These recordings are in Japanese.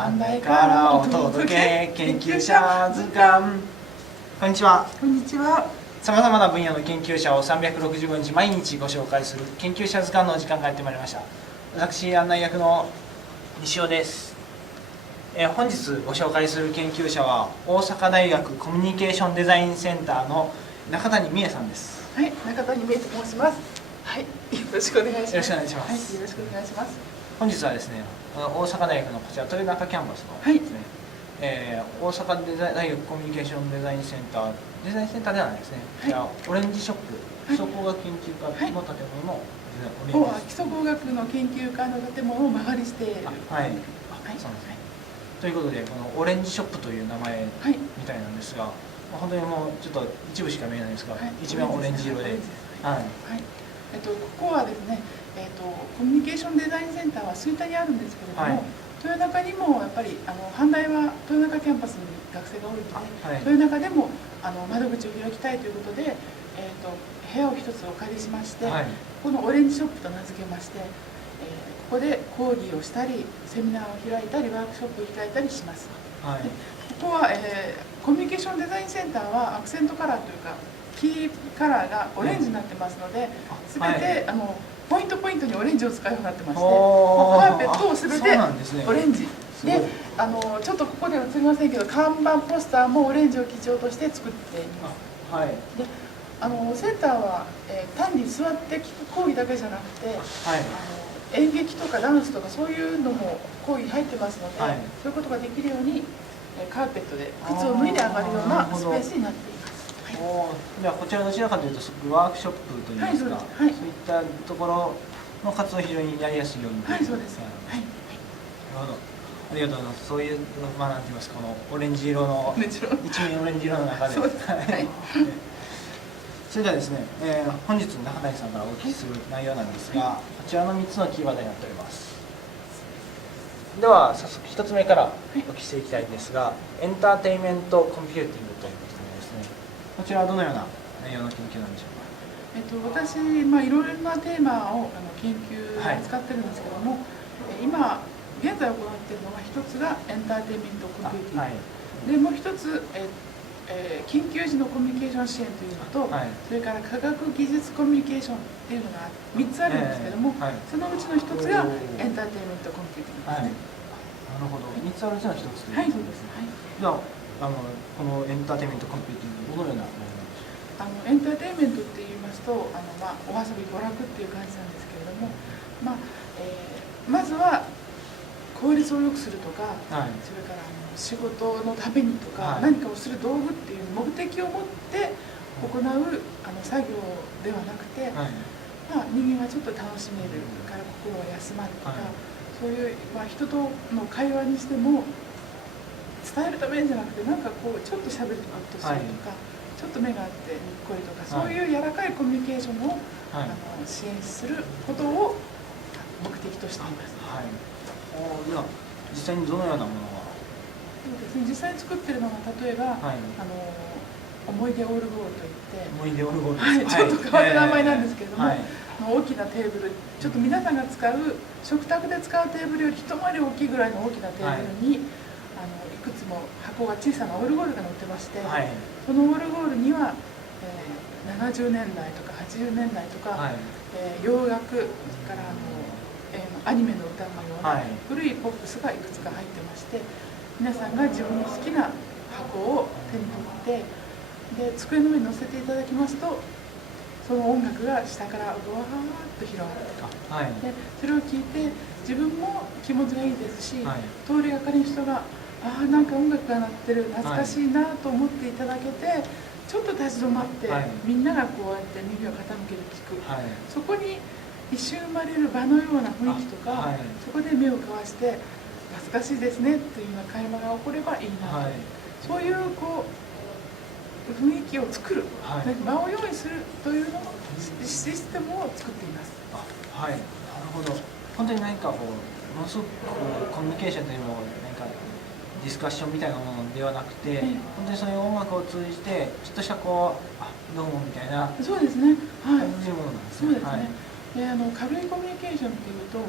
阪大からお届け研究者図鑑。こんにちは。こんにちは。さまざまな分野の研究者を365日毎日ご紹介する研究者図鑑の時間がやってまいりました。私案内役の西尾です。本日ご紹介する研究者は大阪大学コミュニケーションデザインセンターの中谷美恵さんです。はい、中谷美恵と申します。はい、よろしくお願いします。よろしくお願いします。はい、よろしくお願いします。本日はですね、大阪大学のこちら豊中キャンパスのですね、大阪大学コミュニケーションデザインセンター、デザインセンターではないですね、こちらオレンジショップ、基礎工学研究科の建物の基礎工学の研究科の建物を間借りしている。はい、そうですね。ということで、このオレンジショップという名前みたいなんですが、本当にもうちょっと一部しか見えないんですが、一番オレンジ色で、ここはですね、コミュニケーションデザインセンターは吹田にあるんですけれども、豊中にもやっぱり阪大は豊中キャンパスに学生が多いので、豊中でも窓口を開きたいということで、部屋を一つお借りしまして、このオレンジショップと名付けまして、ここで講義をしたりセミナーを開いたりワークショップを開いたりします。ここは、コミュニケーションデザインセンターはアクセントカラーというかキーカラーがオレンジになってますので、全てポイントポイントにオレンジを使うようになってまして、カーペットを全てオレンジで、ちょっとここでは映りませんけど、看板ポスターもオレンジを基調として作っています。でセンターは、単に座って聞く講義だけじゃなくて、演劇とかダンスとかそういうのも講義入ってますので、そういうことができるようにカーペットで靴を脱いで上がるようなスペースになっています。じゃあこちらどちらかというとワークショップといいますか、そういったところの活動を非常にやりやすいように。はい、そうです。なるほど。ありがとうございます。そういうなんて言いますか、このオレンジ色の一面オレンジ色の中で。それではですね、本日中谷さんからお聞きする内容なんですが、こちらの3つのキーワードになっております。では早速1つ目からお聞きしていきたいんですが、エンターテインメントコンピューティングということですね。こちらはどのような内容の研究なんでしょうか。私、いろいろなテーマを研究を使ってるんですけども、今現在行っているのが一つがエンターテインメントコンピューティング、でもう一つ、緊急時のコミュニケーション支援というのと、それから科学技術コミュニケーションっていうのが3つあるんですけども、そのうちの1つがエンターテインメントコンピューティングですね。なるほど。3つあるうちの1つということですね。じゃあこのエンターテインメントコンピューティングどのようなものなんでしょうか。エンターテインメントって言いますとお遊び娯楽っていう感じなんですけれども、まずは効率を良くするとか、それから仕事のためにとか、何かをする道具っていう目的を持って行う作業ではなくて、人間がちょっと楽しめるから心が休まるとか、そういう、人との会話にしても伝えるためじゃなくて、なんかこうちょっと喋ってほっとするとか、ちょっと目があってにっこりとか、そういう柔らかいコミュニケーションを支援することを目的としています。では実際にどのようなものが。実際に作ってるのが、例えば、思い出オールゴールといって、思い出オールゴールです。ちょっと変わった名前なんですけれども、大きなテーブル、ちょっと皆さんが使う食卓で使うテーブルより一回り大きいぐらいの大きなテーブルにいくつも箱が小さなオールゴールが乗ってまして、そのオールゴールには、70年代とか80年代とか、洋楽、それからアニメの歌のような古いポップスがいくつか入ってまして、皆さんが自分の好きな箱を手に取って、で机の上に乗せていただきますと、その音楽が下からブワーッと広がると、でそれを聞いて自分も気持ちがいいですし、通りがかりの人がなんか音楽が鳴ってる、懐かしいなと思っていただけて、ちょっと立ち止まって、みんながこうやって耳を傾けて聞く、そこに一瞬生まれる場のような雰囲気とか、そこで目を交わして懐かしいですねっていうような会話が起こればいいなと、そういう雰囲気を作る、場を用意するというのをシステムを作っています。なるほど。本当に何かものすごくコミュニケーションというのも何かディスカッションみたいなものではなくて、本当にそういう音楽を通じてちょっとしたどうもみたいな、そうですね、そういうものなんですね。そうですね。軽いコミュニケーションっていうと、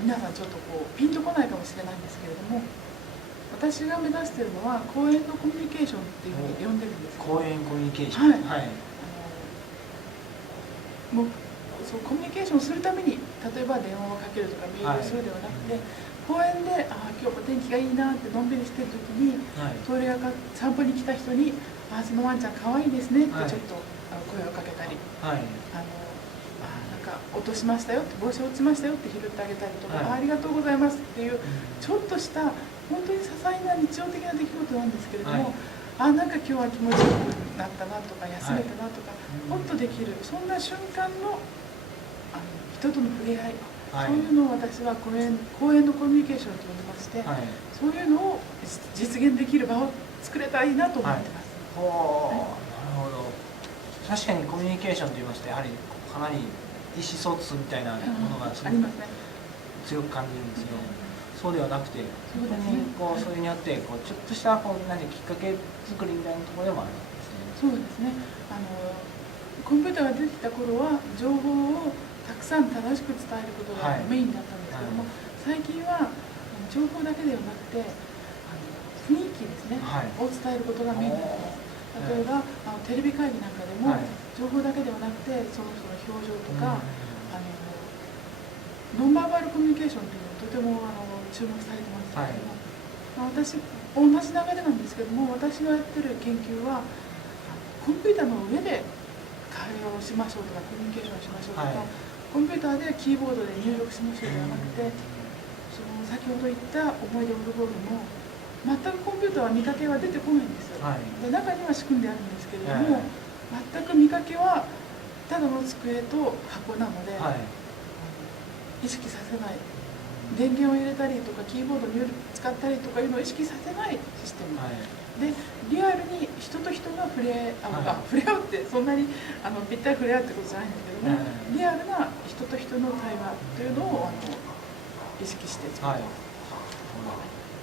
皆さんちょっとピンとこないかもしれないんですけれども、私が目指しているのは講演のコミュニケーションっていうふうに呼んでるんですけど、講演コミュニケーション、はい、もうそうコミュニケーションをするために例えば電話をかけるとかメールをするではなくて、公園で今日も天気がいいなってのんびりしてる時に、通りがか散歩に来た人にそのワンちゃんかわいいですねってちょっと声をかけたり、なんか落としましたよって帽子落ちましたよって拾ってあげたりとか、ありがとうございますっていうちょっとした本当に些細な日常的な出来事なんですけれども、なんか今日は気持ちよくなったなとか休めたなとか、ほっとできるそんな瞬間の人との触れ合い、そういうのを私は講演のコミュニケーションと呼んでまして、そういうのを実現できる場を作れたらいいなと思ってます。なるほど。確かにコミュニケーションといいましてやはりかなり意思疎通みたいなものがすごく強く感じるんですけど、そうではなくて本当にそれによってちょっとしたきっかけ作りみたいなところでもあるんですね。そうですね。コンピューターが出てきた頃は情報をたくさん正しく伝えることがメインだったんですけども、最近は情報だけではなくて雰囲気ですね、を伝えることがメインになってます。例えばテレビ会議なんかでも、情報だけではなくてその人の表情とか、ノンバーバルコミュニケーションというのをとても注目されてますけれども、私同じ流れなんですけども、私がやってる研究はコンピューターの上で会話をしましょうとかコミュニケーションをしましょうとか、コンピューターでキーボードで入力しましょうではなくて、その先ほど言った思い出オルゴールも全くコンピューターは見かけは出てこないんですよ。で中には仕組んであるんですけれども、全く見かけはただの机と箱なので、意識させない、電源を入れたりとかキーボードを使ったりとかいうのを意識させないシステム、でリアルに人と人が触れ合うってそんなにぴったり触れ合うってことじゃないんですけども、リアルな人と人の対話というのを意識して作る。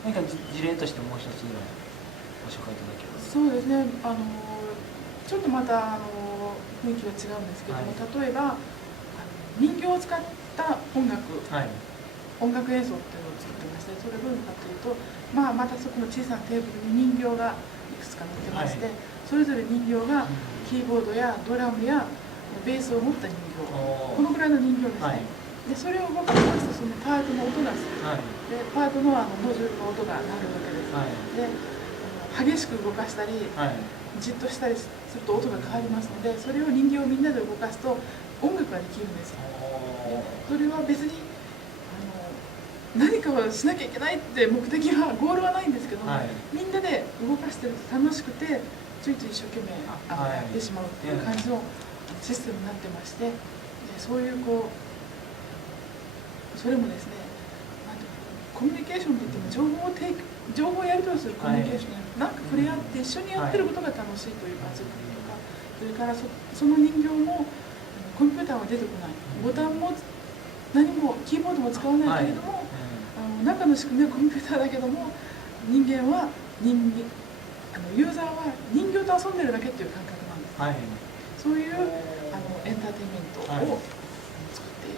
何か事例としてもう一つぐらいご紹介いただけますか。そうですね。ちょっとまた雰囲気が違うんですけども、例えば人形を使った音楽演奏っていうのを作ってまして、それはどういうのかというと、またそこの小さなテーブルに人形がいくつか載ってまして、それぞれ人形がキーボードやドラムやベースを持った人形、このぐらいの人形ですね。でそれを動かしますとそのパートの音がする、でパートのノズルの音が鳴るわけです。で激しく動かしたり、じっとしたりすると音が変わりますので、それを人形をみんなで動かすと音楽ができるんですよ。それは別に何かをしなきゃいけないって目的はゴールはないんですけども、みんなで動かしてると楽しくてついつい一生懸命やってしまうっていう感じのシステムになってまして、そういうそれもですね、コミュニケーションって言っても情報をやり取りするコミュニケーションなんか触れ合って一緒にやってることが楽しいという場作りとか、それからその人形もコンピューターは出てこない、ボタンも何もキーボードも使わないけれども、中の仕組みはコンピューターだけども、人間はユーザーは人形と遊んでるだけっていう感覚なんです、そういうエンターテインメントを作っている。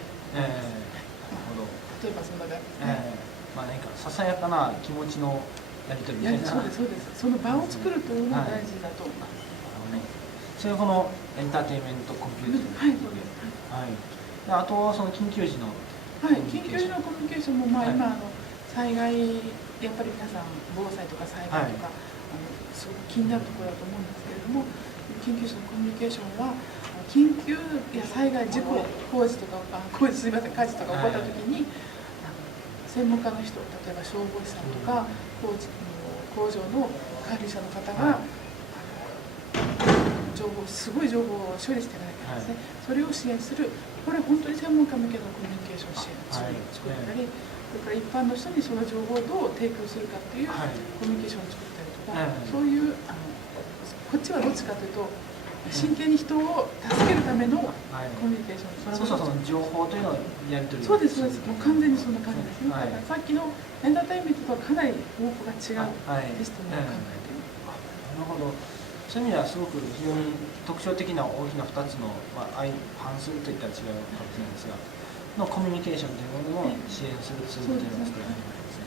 例えばそんな感じですね。何かささやかな気持ちのやり取りみたいな。そうですそうです。その場を作るというのが大事だと思います。それこのエンターテインメントコンピューター。そうです。あとはその緊急時の緊急時のコミュニケーションも今災害やっぱり皆さん防災とか災害とかすごく気になるところだと思うんですけれども、緊急時のコミュニケーションは緊急や災害事故火事とか起こった時に専門家の人、例えば消防士さんとか工場の管理者の方がすごい情報を処理していかなきゃいけないですね。それを支援する、これは本当に専門家向けのコミュニケーション支援ツールを作ったり、それから一般の人にその情報をどう提供するかっていうコミュニケーションを作ったりとか、そういうこっちはどっちかというと真剣に人を助けるためのコミュニケーション、それこそその情報というのをやり取りそうですそうです。もう完全にそんな感じですね。さっきのエンターテインメントとはかなり方向が違うシステムを考えています。なるほど。そういう意味ではすごく非常に特徴的な大きな2つの、相反するといったら違うかもしれないですがのコミュニケーションというものを支援するツールというのを作られていますね。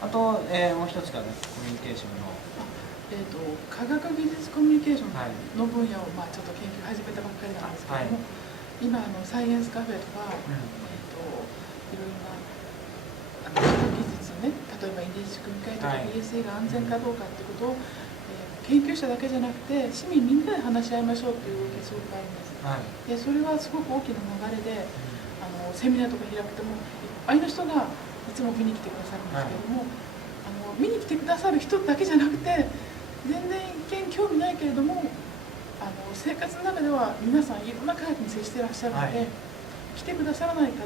あと、もう一つが、ね、コミュニケーションの、科学技術コミュニケーションはいの分野を、ちょっと研究始めたばっかりなんですけども、はい今サイエンスカフェとか、いろいろな科学技術ね、例えば遺伝子組み換えとか BSE が安全かどうかってことを、研究者だけじゃなくて市民みんなで話し合いましょうっていう動きがすごくあるんです。でそれはすごく大きな流れで、セミナーとか開くともいっぱいの人がいつも見に来てくださるんですけども、見に来てくださる人だけじゃなくて全然一見興味ないけれども生活の中では皆さんいろんな科学に接していらっしゃるので、来てくださらない方、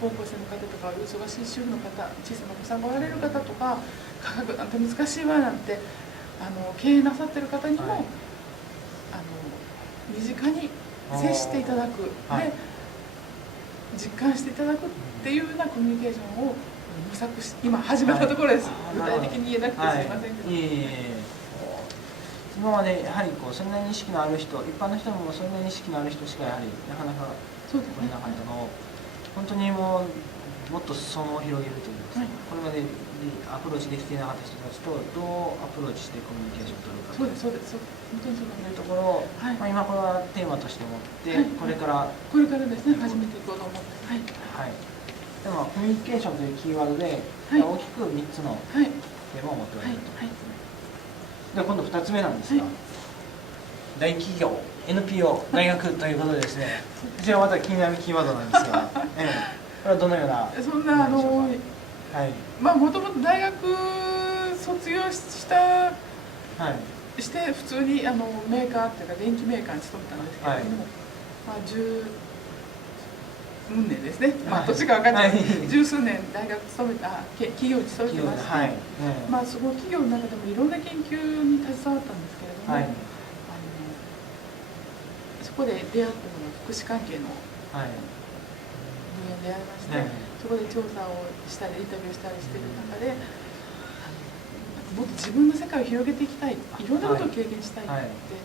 高校生の方とか忙しい主婦の方、小さなお子さんがおられる方とか、科学なんて難しいわなんて経営なさってる方にも、身近に接していただく、で実感していただくっていうようなコミュニケーションを模索し今始めたところです。具体的に言えなくてすいませんけど。今までやはりそれなりに意識のある人、一般の人もそれなりに意識のある人しかやはりなかなか来れなかったのを、本当にもっと裾野を広げるというか、これまでアプローチできていなかった人たちとどうアプローチしてコミュニケーションを取るかというところを、今これはテーマとして持って、これからですね、始めていこうと思って。でもコミュニケーションというキーワードで大きく3つのテーマを持っておられると。で今度2つ目なんですが、大企業 NPO 大学ということでですね、こちらまた気になるキーワードなんですが、これはどのようなそんなもともと大学卒業して普通にメーカーっていうか電機メーカーに勤めたんですけれども、十数年ですね、年が分かんない、十数年大学勤めた企業に勤めてまして、その企業の中でもいろんな研究に携わったんですけれども、そこで出会ったのが福祉関係の分野に出会いまして、そこで調査をしたりインタビューしたりしている中で、もっと自分の世界を広げていきたい、いろんなことを経験したいって、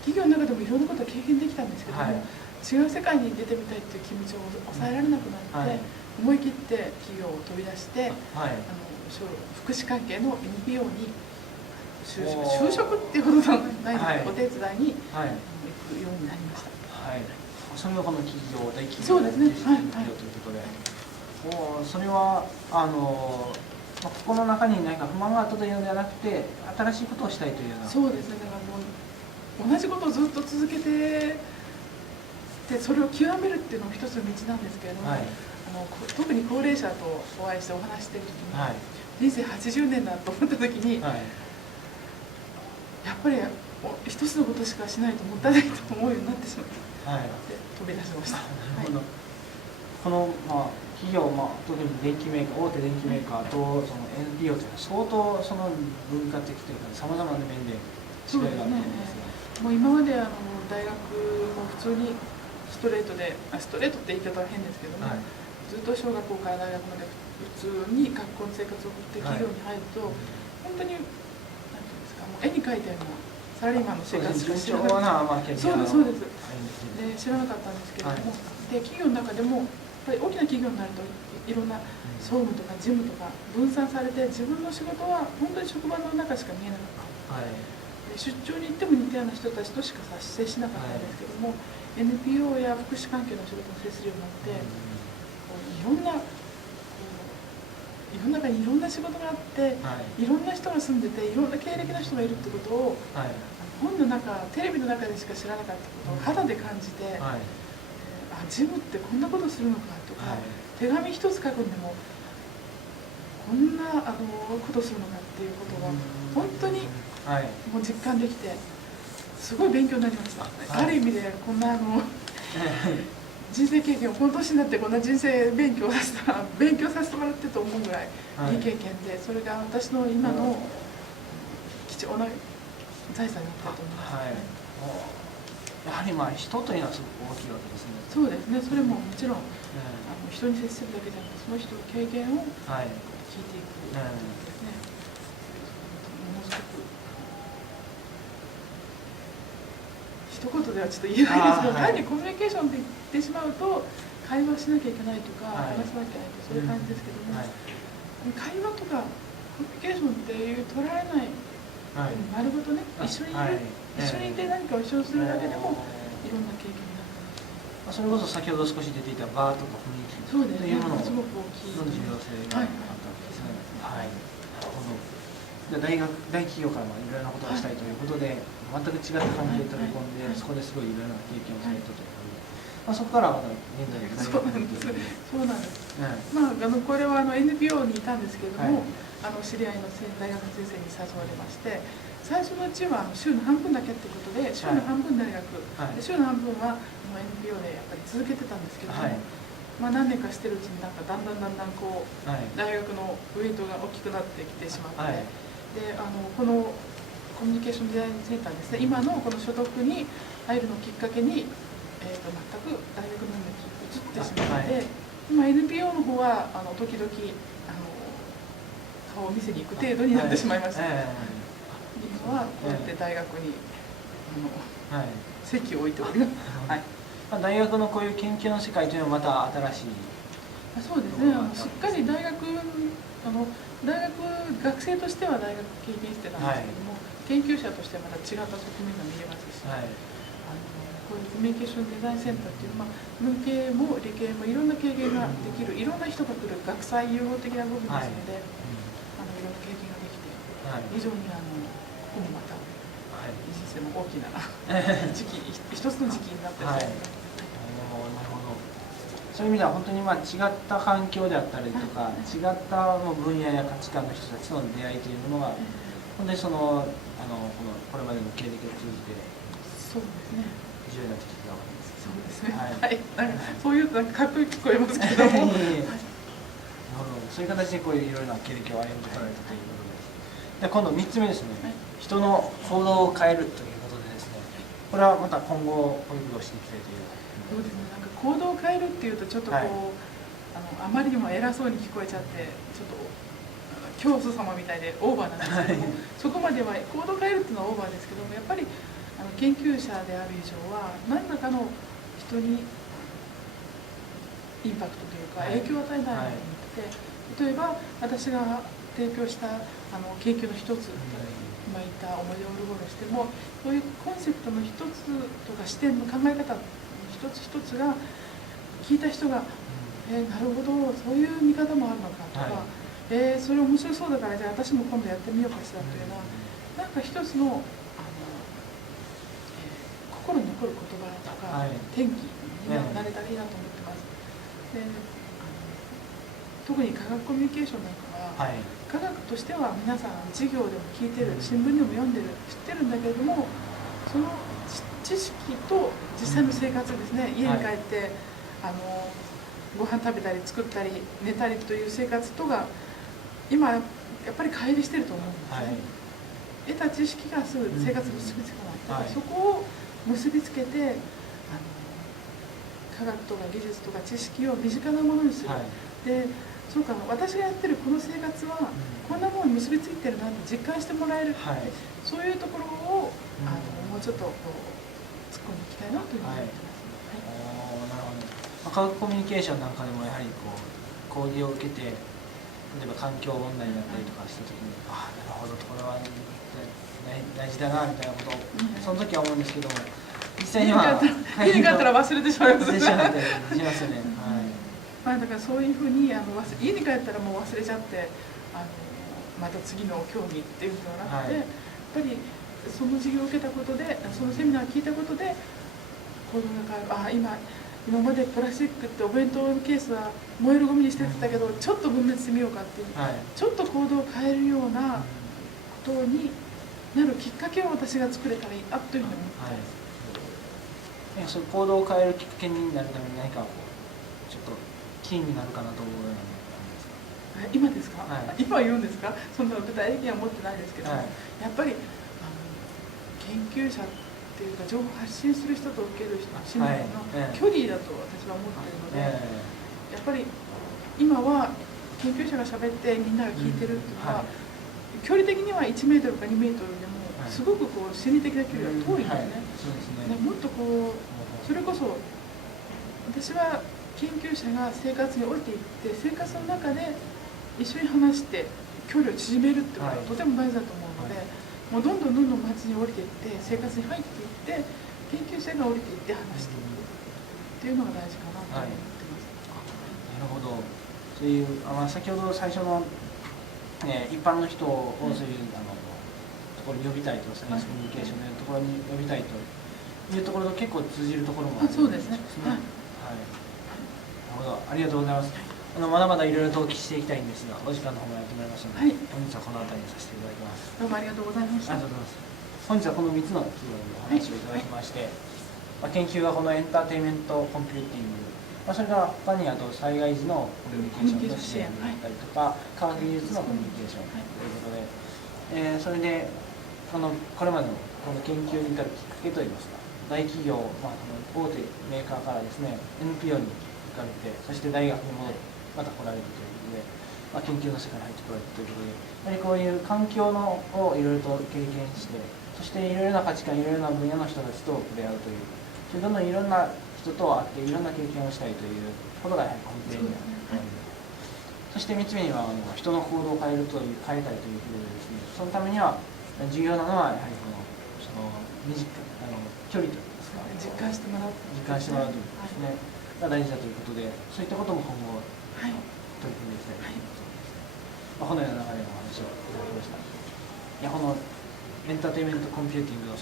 企業の中でもいろんなことを経験できたんですけども、違う世界に出てみたいっていう気持ちを抑えられなくなって、思い切って企業を飛び出して、福祉関係の NPO に就職っていうことではないですけど、お手伝いに行くようになりました。それがこの企業、大企業そうですね。ということで、それはここの中に何か不満があったというのではなくて、新しいことをしたいというような。そうですね。だからもう同じことをずっと続けてでそれを極めるっていうのも一つの道なんですけれども、特に高齢者とお会いしてお話してる時に、人生80年だと思った時に、やっぱり一つのことしかしないともったいないと思うようになってしまって、飛び出しました。この企業、特に電機メーカー、大手電機メーカーとその NPO というのは相当その文化的というかさまざまな面で違いがあると思いますが、もう今まで大学も普通にストレートって言い方は変ですけども、ずっと小学校から大学まで普通に学校の生活を送って企業に入ると、本当に何ていうんですか、もう絵に描いたようなサラリーマンの生活しか知らなかった。そうですで知らなかったんですけれども、で企業の中でもやっぱり大きな企業になるといろんな総務とか事務とか分散されて、自分の仕事は本当に職場の中しか見えなかった。出張に行っても似たような人たちとしか接しなかったんですけども、NPO や福祉関係の仕事に接するようになって、いろんな世の中にいろんな仕事があって、いろんな人が住んでていろんな経歴の人がいるってことを、本の中テレビの中でしか知らなかったことを肌で感じて、ジムってこんなことするのかとか、手紙一つ書くんでもこんなことするのかっていうことが本当にもう実感できて、すごい勉強になりました。ある意味でこんな人生経験をこの年になってこんな人生勉強させてもらってと思うぐらいいい経験で、それが私の今の貴重な財産になったと思います。やはり人というのはすごく大きいわけですね。そうですね。それももちろん人に接するだけじゃなくて、その人の経験を聞いていくですね。ものすごく一言ではちょっと言えないですけど、単にコミュニケーションで言ってしまうと会話しなきゃいけないとか、話さなきゃいけないとかそういう感じですけども、会話とかコミュニケーションっていう捉えない、丸ごとね、一緒にいる、一緒にいて何かを一緒にするだけでもいろんな経験になる。それこそ先ほど少し出ていた場とか雰囲気というものの重要性があったわけですね。はい、なるほど。じゃあ大企業からもいろいろなことがしたいということで、全く違った環境に飛び込んで、そこですごいいろいろな経験をされたということで、そこからまた現在の大学に行って。そうなんです。これはNPO にいたんですけれども、知り合いの大学の先生に誘われまして、最初のうちは週の半分だけっていうことで、週の半分大学、週の半分はNPO でやっぱり続けてたんですけども、何年かしてるうちにだんだんこう、大学のウエイトが大きくなってきてしまって、でこのコミュニケーションデザインセンターですね、今のこの所属に入るのをきっかけに、全く大学の方に移ってしまって、今 NPO の方は時々顔を見せに行く程度になってしまいました。今はこうやって大学に席を置いております。大学のこういう研究の世界というのはまた新しい。そうですね。しっかり大学学生としては大学経験してたんですけども、研究者としてはまた違った側面が見れますし、こういうコミュニケーションデザインセンターっていう、文系も理系もいろんな経験ができる、いろんな人が来る学際融合的な部分ですので、いろんな経験ができて、非常にここもまた人生の大きな時期、一つの時期になってると思います。そういう意味では本当に違った環境であったりとか、違った分野や価値観の人たちとの出会いというものが本当にこれまでの経歴を通じてそうですね、重要になってきたわけです。そうですね。そういうとかっこよく聞こえますけども、そういう形でこういういろいろな経歴を歩んでこられたということです。で、今度3つ目ですね。人の行動を変えるということでですね。これはまた今後保育をしていきたいという。そうですね。行動を変えるっていうとちょっとこう、あまりにも偉そうに聞こえちゃってちょっと教祖様みたいでオーバーなんですけども、そこまでは行動を変えるっていうのはオーバーですけども、やっぱり研究者である以上は何らかの人にインパクトというか影響を与えたいと思ってて、例えば私が提供した研究の一つ、今言った思い出オルゴールしても、そういうコンセプトの一つとか視点の考え方一つ一つが聞いた人が、なるほど、そういう見方もあるのかとか、それ面白そうだからじゃあ私も今度やってみようかしらというような、なんか一つの心に残る言葉とか、転機になれたらいいなと思ってます。で特に科学コミュニケーションなんかは、科学としては皆さん授業でも聞いてる、新聞でも読んでる、知ってるんだけれども、その知識と実際の生活ですね、家に帰ってご飯食べたり作ったり寝たりという生活とが今やっぱり乖離してると思うんですね。得た知識がすぐ生活に結びつかない、そこを結びつけて科学とか技術とか知識を身近なものにする、でそうか、私がやってるこの生活はこんなものに結びついてるなって実感してもらえる、そういうところをもうちょっとこう突っ込んでいきたいなというふうに思ってます。科学コミュニケーションなんかでもやはり講義を受けて、例えば環境問題になったりとかした時に、なるほど、これは大事だなみたいなことをその時は思うんですけども、実際には家に帰ったら忘れてしまいますね。しますよね。だからそういうふうに家に帰ったらもう忘れちゃってまた次の競技っていうのではなくて、やっぱりその授業を受けたことで、そのセミナーを聞いたことで行動が変わる。今までプラスチックってお弁当のケースは燃えるゴミにしてたけど、ちょっと分別してみようかっていう、ちょっと行動を変えるようなことになるきっかけを私が作れたらいいなというふうに思ってます。その行動を変えるきっかけになるために何かちょっとキーになるかなと思うような今ですか、今言うんですか、そんな具体的には持ってないですけど、やっぱり研究者っていうか情報発信する人と受ける人信頼の距離だと私は思っているので、やっぱり今は研究者が喋ってみんなが聞いてるっていうのは、距離的には1メートルか2メートルでもすごくこう心理的な距離が遠いんですね。もっとこうそれこそ私は研究者が生活に降りていって生活の中で一緒に話して距離を縮めるってことがとても大事だと思うので、もうどんどん街に降りていって生活に入っていって研究者が降りていって話していくっていうのが大事かなと思ってます。なるほど。そういう先ほど最初の、一般の人をそういうところに呼びたいと、サイエンスコミュニケーションのところに呼びたいというところと結構通じるところもある。そうですね。はい。なるほど。ありがとうございます。まだまだいろいろとお聞きしていきたいんですが、お時間の方もやってまいりましたので、本日はこの辺りにさせていただきます。どうもありがとうございました。ありがとうございます。本日はこの3つのキーワードのお話をいただきまして、研究はこのエンターテインメントコンピューティング、それから他に災害時のコミュニケーションの支援だったりとか、科学技術のコミュニケーションということで、それでこれまでのこの研究に至るきっかけといいますか、大企業、大手メーカーからですね NPO に行かれて、そして大学に戻ってまた来られるということで、研究の世界に入ってこられるということで、やはりこういう環境をいろいろと経験して、そしていろいろな価値観、いろいろな分野の人たちと触れ合うという、どんどんいろんな人と会っていろんな経験をしたいということがやはり根底にある。そして3つ目には人の行動を変えたいということでですね、そのためには重要なのはやはり距離といいますか、実感してもらうということですね、が大事だということで、そういったことも今後取り組んでいきたいと思います。このような流れのお話をいただきました。いや、このエンターテインメントコンピューティングの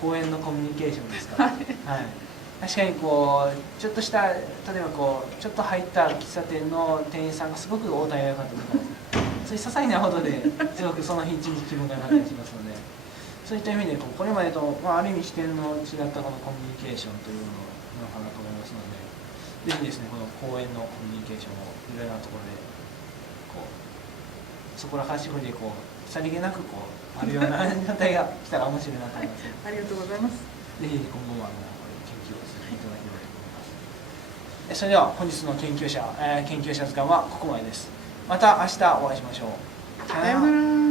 講演のコミュニケーションですか、確かにちょっとした、例えばちょっと入った喫茶店の店員さんがすごく応対が良かったとか、そういう些細なことですごくその日一日気分が良かったりしますので、そういった意味でこれまでと、ある意味視点の違ったこのコミュニケーションというのかなと思いますので、ぜひですね、この講演のコミュニケーションをいろいろなところでそこらかしこりでさりげなくあるような状態が来たら面白いなと思います。ありがとうございます。ぜひ今後も研究を続けていただければと思います。それでは本日の研究者図鑑はここまでです。また明日お会いしましょう。さようなら。